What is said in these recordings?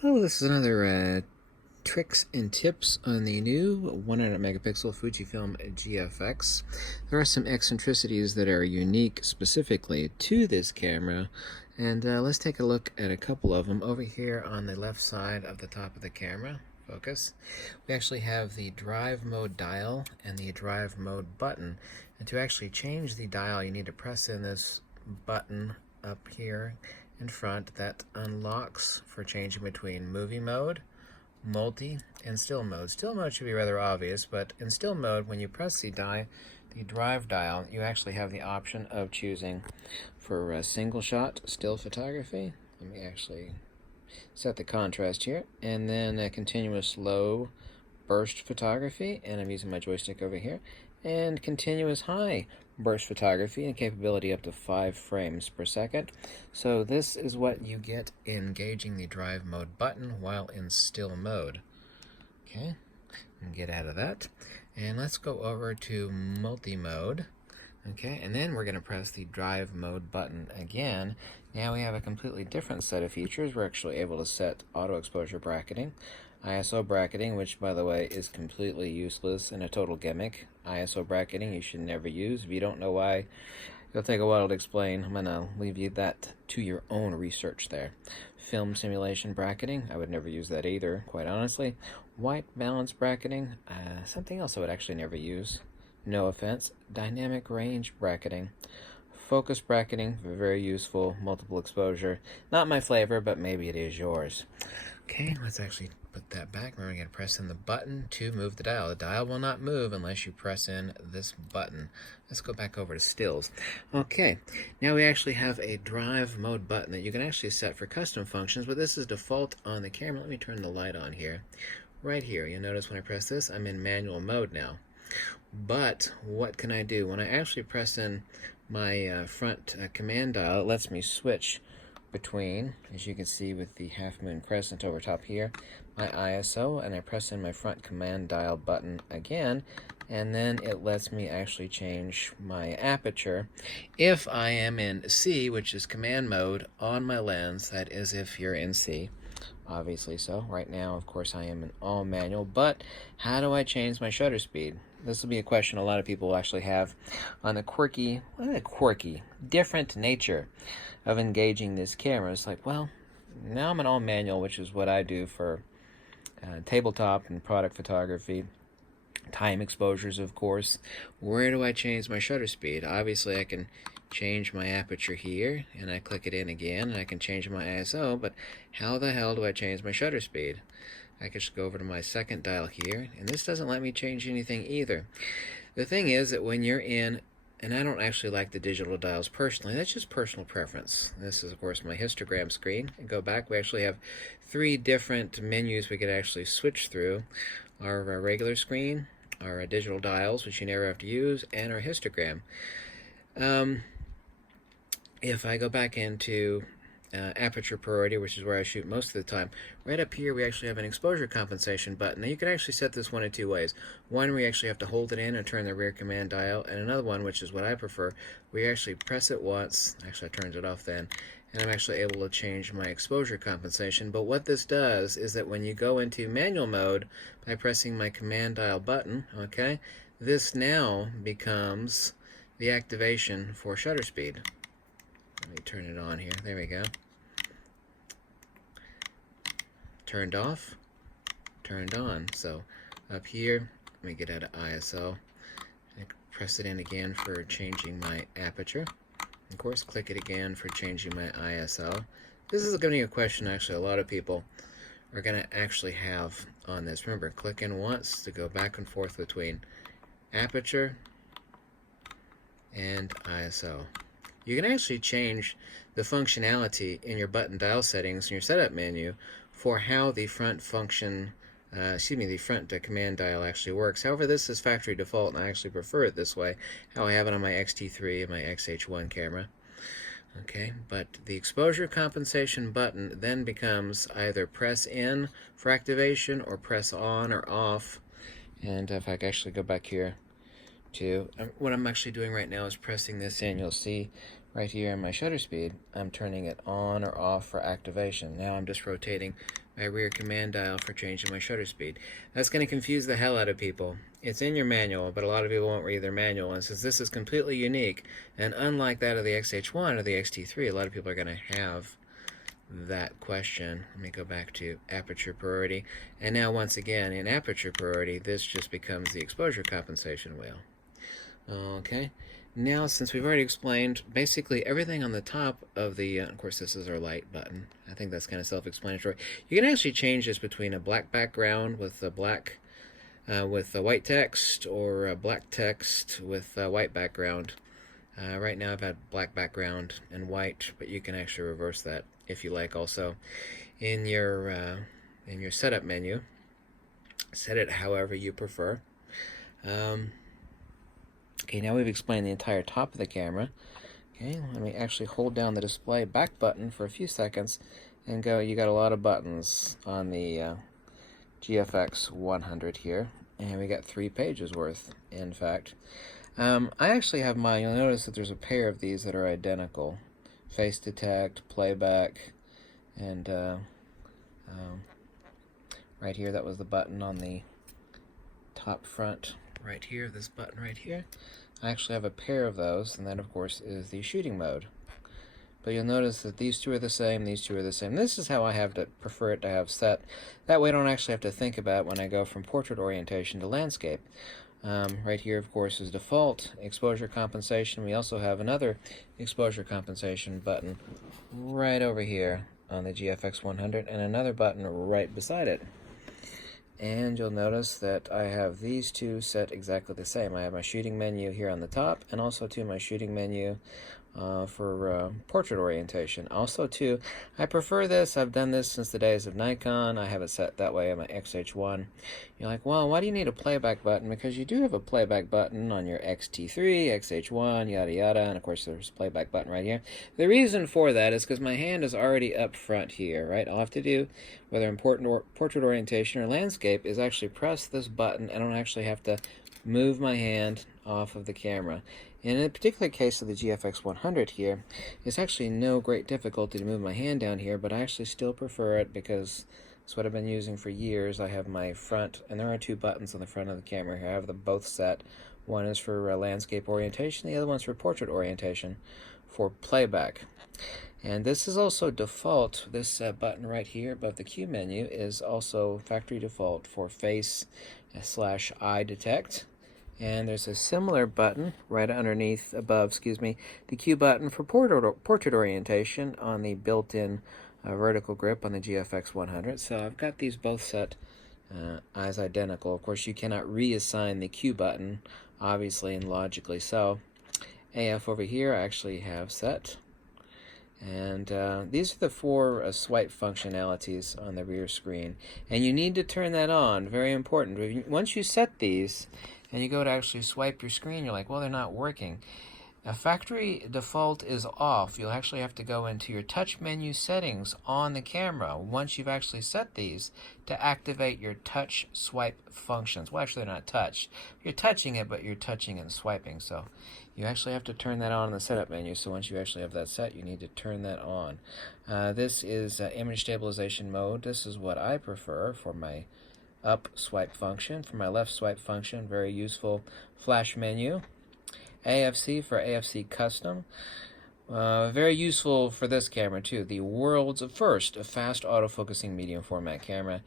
Oh, this is another tricks and tips on the new 100 megapixel Fujifilm GFX. There are some eccentricities that are unique specifically to this camera, and let's take a look at a couple of them. Over here on the left side of the top of the camera, focus, we actually have the drive mode dial and the drive mode button. And to actually change the dial, you need to press in this button up here in front that unlocks for changing between movie mode, multi, and still mode. Still mode should be rather obvious, but in still mode, when you press the drive dial, you actually have the option of choosing for a single shot still photography. Let me actually set the contrast here, and then a continuous low burst photography, and I'm using my joystick over here, and continuous high burst photography and capability up to 5 frames per second. So this is what you get engaging the drive mode button while in still mode. Okay, and get out of that. And let's go over to multi-mode. Okay, and then we're going to press the drive mode button again. Now we have a completely different set of features. We're actually able to set auto exposure bracketing, ISO bracketing, which by the way is completely useless and a total gimmick. ISO bracketing you should never use. If you don't know why, it'll take a while to explain. I'm going to leave you that to your own research there. Film simulation bracketing, I would never use that either, quite honestly. White balance bracketing, something else I would actually never use. No offense. Dynamic range bracketing. Focus bracketing, very useful. Multiple exposure. Not my flavor, but maybe it is yours. Okay, let's actually put that back. Remember, you're going to press in the button to move the dial. The dial will not move unless you press in this button. Let's go back over to stills. Okay, now we actually have a drive mode button that you can actually set for custom functions, but this is default on the camera. Let me turn the light on here. Right here, you'll notice when I press this, I'm in manual mode now. But what can I do? When I actually press in my front command dial, it lets me switch between, as you can see with the half moon crescent over top here, my ISO, and I press in my front command dial button again, and then it lets me actually change my aperture. If I am in C, which is command mode, on my lens, that is if you're in C. Obviously so. Right now, of course, I am in all manual, but how do I change my shutter speed? This will be a question a lot of people will actually have on the different nature of engaging this camera. It's like, well, now I'm in all manual, which is what I do for tabletop and product photography. Time exposures, of course. Where do I change my shutter speed? Obviously, I can change my aperture here, and I click it in again, and I can change my ISO, but how the hell do I change my shutter speed? I can just go over to my second dial here, and this doesn't let me change anything either. The thing is that when you're in, and I don't actually like the digital dials personally, that's just personal preference. This is, of course, my histogram screen. And go back, we actually have 3 different menus we could actually switch through. Our regular screen, our digital dials, which you never have to use, and our histogram. If I go back into aperture priority, which is where I shoot most of the time, right up here we actually have an exposure compensation button. Now you can actually set this one in 2 ways. One where you actually have to hold it in and turn the rear command dial, and another one, which is what I prefer, where you actually press it once, actually I turned it off then, and I'm actually able to change my exposure compensation. But what this does is that when you go into manual mode by pressing my command dial button, okay, this now becomes the activation for shutter speed. Let me turn it on here. There we go. Turned off, turned on. So up here, let me get out of ISO. I press it in again for changing my aperture. Of course, click it again for changing my ISO. This is going to be a question actually a lot of people are going to actually have on this. Remember, click in once to go back and forth between aperture and ISO. You can actually change the functionality in your button dial settings in your setup menu for how the front function, the front command dial actually works. However, this is factory default, and I actually prefer it this way, how I have it on my X-T3 and my X-H1 camera. Okay, but the exposure compensation button then becomes either press in for activation or press on or off. And if I can actually go back here to what I'm actually doing right now is pressing this in. You'll see right here in my shutter speed, I'm turning it on or off for activation. Now I'm just rotating my rear command dial for changing my shutter speed. That's going to confuse the hell out of people. It's in your manual, but a lot of people won't read their manual. And since this is completely unique, and unlike that of the XH1 or the XT3, a lot of people are going to have that question. Let me go back to aperture priority. And now once again, in aperture priority, this just becomes the exposure compensation wheel. Okay. Now, since we've already explained basically everything on the top of the, of course, this is our light button. I think that's kind of self-explanatory. You can actually change this between a black background with a black, with a white text, or a black text with a white background. Right now, I've had black background and white, but you can actually reverse that if you like. Also, in your setup menu, set it however you prefer. Okay, now we've explained the entire top of the camera. Okay, let me actually hold down the display back button for a few seconds and go. You got a lot of buttons on the GFX100 here, and we got 3 pages worth, in fact. I actually have mine. You'll notice that there's a pair of these that are identical. Face detect, playback, and right here, that was the button on the top front. Right here, this button right here. I actually have a pair of those, and that, of course, is the shooting mode. But you'll notice that these two are the same, these two are the same. This is how I have to prefer it to have set. That way I don't actually have to think about when I go from portrait orientation to landscape. Right here, of course, is default exposure compensation. We also have another exposure compensation button right over here on the GFX100, and another button right beside it. And you'll notice that I have these two set exactly the same. I have my shooting menu here on the top, and also too my shooting menu for portrait orientation. Also too, I prefer this. I've done this since the days of Nikon. I have it set that way on my XH1. You're like, well, why do you need a playback button? Because you do have a playback button on your XT3, XH1, yada yada, and of course there's a playback button right here. The reason for that is because my hand is already up front here, right? All I have to do, whether in portrait orientation or landscape, is actually press this button. I don't actually have to move my hand off of the camera. In a particular case of the GFX100 here, it's actually no great difficulty to move my hand down here, but I actually still prefer it because it's what I've been using for years. I have my front, and there are 2 buttons on the front of the camera here. I have them both set. One is for landscape orientation, the other one's for portrait orientation for playback. And this is also default. This button right here above the Q menu is also factory default for face / eye detect. And there's a similar button right underneath, the Q button for portrait orientation on the built-in vertical grip on the GFX100. So I've got these both set as identical. Of course, you cannot reassign the Q button, obviously and logically so. AF over here I actually have set. And these are the 4 swipe functionalities on the rear screen. And you need to turn that on, very important. Once you set these, and you go to actually swipe your screen, you're like, well, they're not working. A factory default is off. You'll actually have to go into your touch menu settings on the camera once you've actually set these to activate your touch swipe functions. Well, actually, they're not touch. You're touching it, but you're touching and swiping. So you actually have to turn that on in the setup menu. So once you actually have that set, you need to turn that on. This is image stabilization mode. This is what I prefer for my up swipe function. For my left swipe function, very useful flash menu. AFC for AFC custom. Very useful for this camera too. The world's first fast autofocusing medium format camera.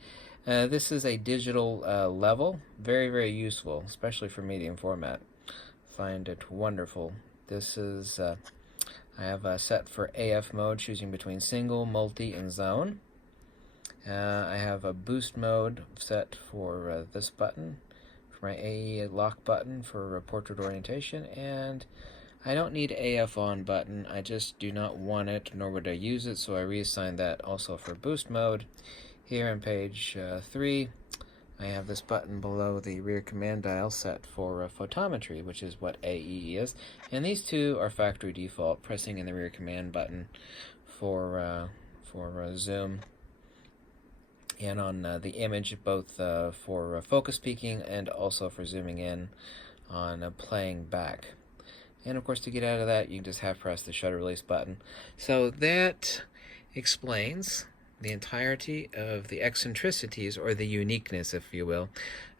This is a digital level. Very, very useful, especially for medium format. Find it wonderful. This is, I have set for AF mode, choosing between single, multi, and zone. I have a boost mode set for this button, for my AE lock button for portrait orientation, and I don't need AF on button. I just do not want it, nor would I use it, so I reassigned that also for boost mode. Here on page 3, I have this button below the rear command dial set for photometry, which is what AE is, and these 2 are factory default, pressing in the rear command button for zoom. And on the image, both for focus peaking and also for zooming in on playing back. And of course, to get out of that, you can just half press the shutter release button. So that explains the entirety of the eccentricities, or the uniqueness, if you will,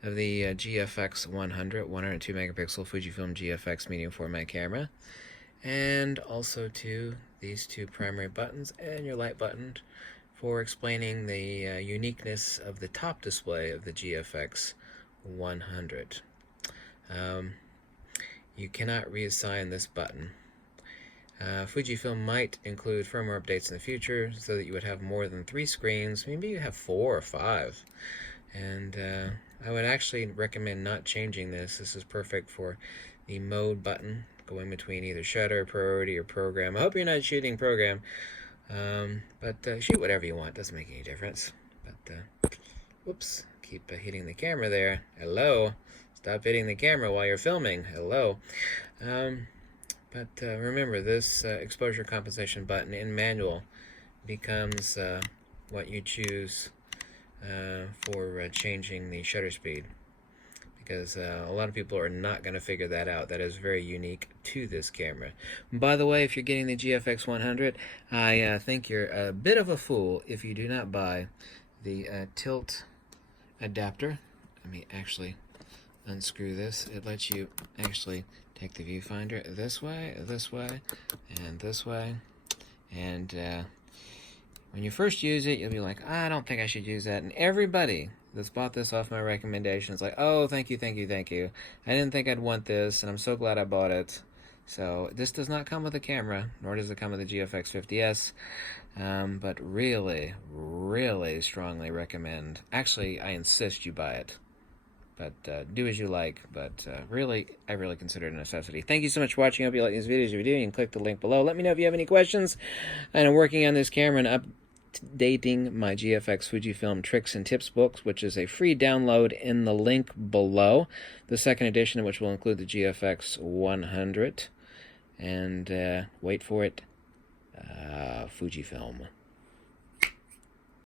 of the GFX100 102 megapixel Fujifilm GFX medium format camera, and also to these two primary buttons and your light button for explaining the uniqueness of the top display of the GFX100. You cannot reassign this button. Fujifilm might include firmware updates in the future so that you would have more than 3 screens. Maybe you have 4 or 5. And I would actually recommend not changing this. This is perfect for the mode button, going between either shutter, priority, or program. I hope you're not shooting program, but shoot whatever you want. Doesn't make any difference. But whoops, keep hitting the camera there. Hello. Stop hitting the camera while you're filming. Hello. But remember, this exposure compensation button in manual becomes what you choose for changing the shutter speed, because a lot of people are not going to figure that out. That is very unique to this camera. By the way, if you're getting the GFX100, I think you're a bit of a fool if you do not buy the tilt adapter. Let me actually unscrew this. It lets you actually take the viewfinder this way, and this way. And when you first use it, you'll be like, I don't think I should use that. And everybody that's bought this off my recommendation is like, oh, thank you, thank you, thank you. I didn't think I'd want this, and I'm so glad I bought it. So this does not come with a camera, nor does it come with the GFX50S. But really, really strongly recommend. Actually, I insist you buy it. But do as you like. But really, I really consider it a necessity. Thank you so much for watching. I hope you like these videos. If you do, you can click the link below. Let me know if you have any questions. And I'm working on this camera and updating my GFX Fujifilm Tricks and Tips books, which is a free download in the link below. The second edition, which will include the GFX 100. And wait for it, Fujifilm.